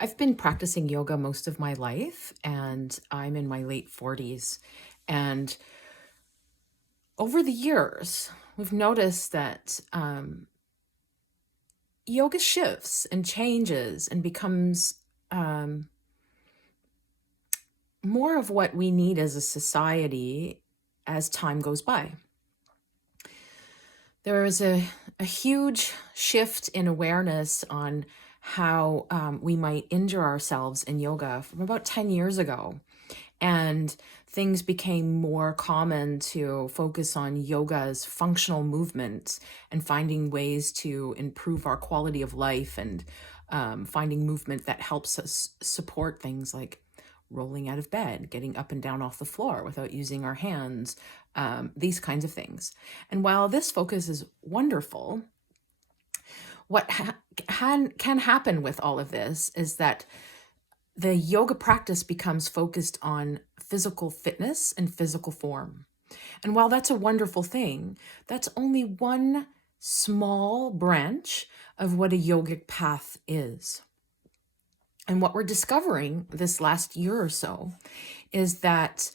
I've been practicing yoga most of my life, and I'm in my late 40s. And over the years, we've noticed that yoga shifts and changes and becomes um, more of what we need as a society as time goes by. There is a huge shift in awareness on how we might injure ourselves in yoga from about 10 years ago. And things became more common to focus on yoga's functional movement and finding ways to improve our quality of life and finding movement that helps us support things like rolling out of bed, getting up and down off the floor without using our hands, these kinds of things. And while this focus is wonderful, what can happen with all of this is that the yoga practice becomes focused on physical fitness and physical form. And while that's a wonderful thing, that's only one small branch of what a yogic path is. And what we're discovering this last year or so is that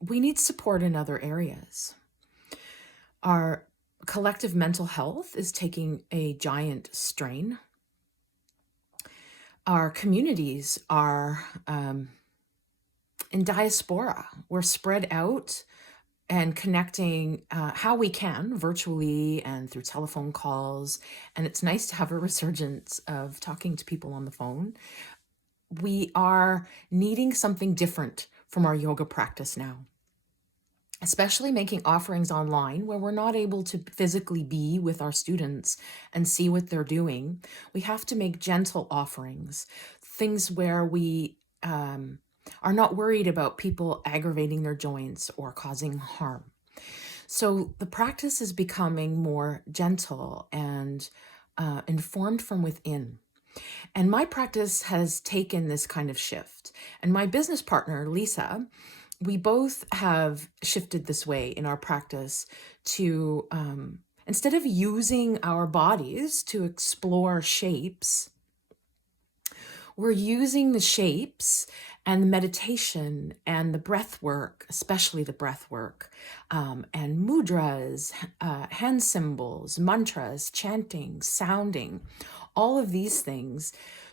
we need support in other areas. Our collective mental health is taking a giant strain. Our communities are in diaspora. We're spread out and connecting how we can virtually and through telephone calls. And it's nice to have a resurgence of talking to people on the phone. We are needing something different from our yoga practice now, especially making offerings online where we're not able to physically be with our students and see what they're doing. We have to make gentle offerings, things where we are not worried about people aggravating their joints or causing harm. So the practice is becoming more gentle and informed from within. And my practice has taken this kind of shift. And my business partner, Lisa, we both have shifted this way in our practice to, instead of using our bodies to explore shapes, we're using the shapes and the meditation and the breath work, especially the breath work, and mudras, hand symbols, mantras, chanting, sounding, all of these things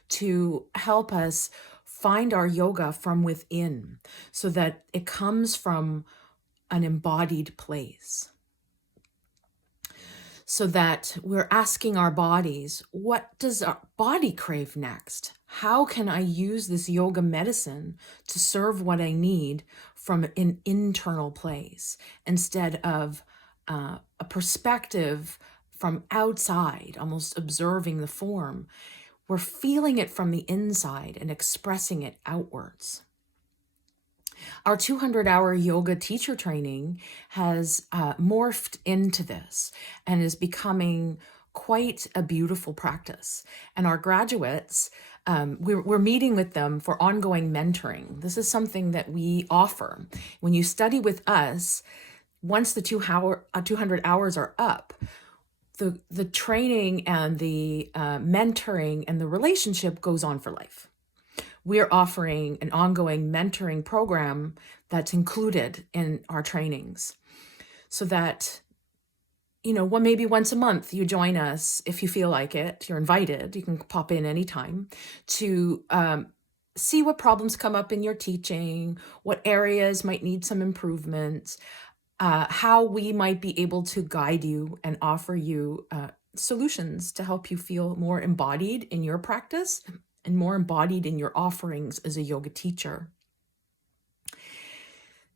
to help us find our yoga from within so that it comes from an embodied place. So that we're asking our bodies, what does our body crave next? How can I use this yoga medicine to serve what I need from an internal place instead of a perspective from outside, almost observing the form? We're feeling it from the inside and expressing it outwards. Our 200-hour yoga teacher training has morphed into this and is becoming quite a beautiful practice. And our graduates, we're meeting with them for ongoing mentoring. This is something that we offer. When you study with us, once the 200 hours are up, the training and the mentoring and the relationship goes on for life. We're offering an ongoing mentoring program that's included in our trainings so that, maybe once a month you join us if you feel like it. You're invited. You can pop in anytime to see what problems come up in your teaching, what areas might need some improvement, how we might be able to guide you and offer you solutions to help you feel more embodied in your practice and more embodied in your offerings as a yoga teacher.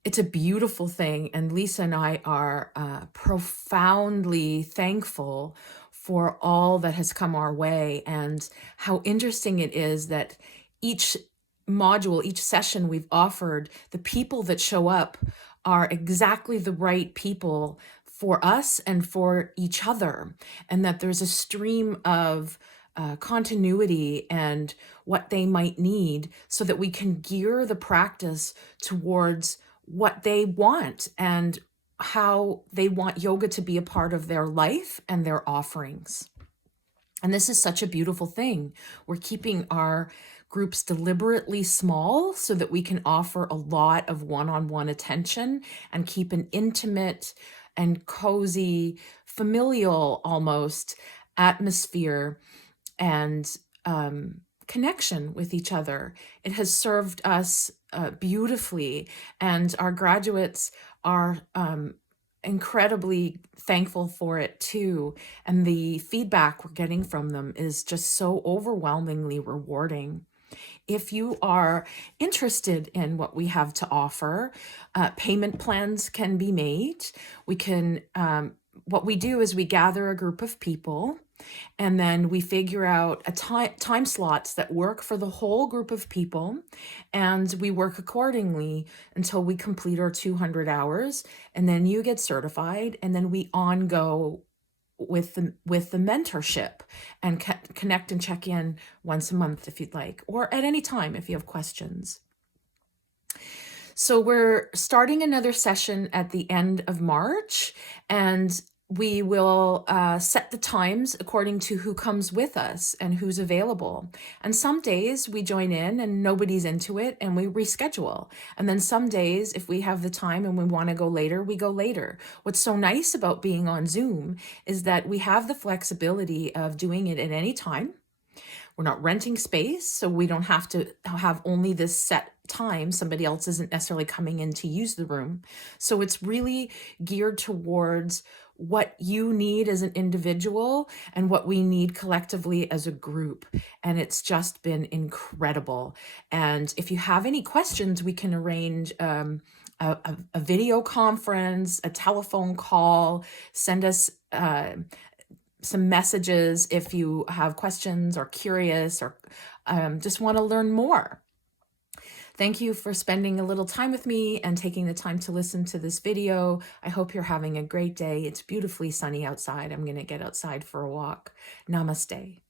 It's a beautiful thing, and Lisa and I are profoundly thankful for all that has come our way and how interesting it is that each module, each session we've offered, the people that show up are exactly the right people for us and for each other, and that there's a stream of continuity and what they might need so that we can gear the practice towards what they want and how they want yoga to be a part of their life and their offerings. And this is such a beautiful thing. We're keeping our groups deliberately small so that we can offer a lot of one-on-one attention and keep an intimate and cozy, familial almost atmosphere and connection with each other. It has served us beautifully, and our graduates are incredibly thankful for it too. And the feedback we're getting from them is just so overwhelmingly rewarding. If you are interested in what we have to offer, payment plans can be made. We can, what we do is we gather a group of people, and then we figure out a time slots that work for the whole group of people, and we work accordingly until we complete our 200 hours, and then you get certified, and then we go with the mentorship and connect and check in once a month if you'd like, or at any time if you have questions. So we're starting another session at the end of March, and we will set the times according to who comes with us and who's available. And some days we join in and nobody's into it and we reschedule. And then some days, if we have the time and we want to go later, we go later. What's so nice about being on Zoom is that we have the flexibility of doing it at any time. We're not renting space, so we don't have to have only this set time. Somebody else isn't necessarily coming in to use the room. So it's really geared towards what you need as an individual and what we need collectively as a group. And it's just been incredible. And if you have any questions, we can arrange a video conference, a telephone call, send us some messages if you have questions or curious or just want to learn more. Thank you for spending a little time with me and taking the time to listen to this video. I hope you're having a great day. It's beautifully sunny outside. I'm going to get outside for a walk. Namaste.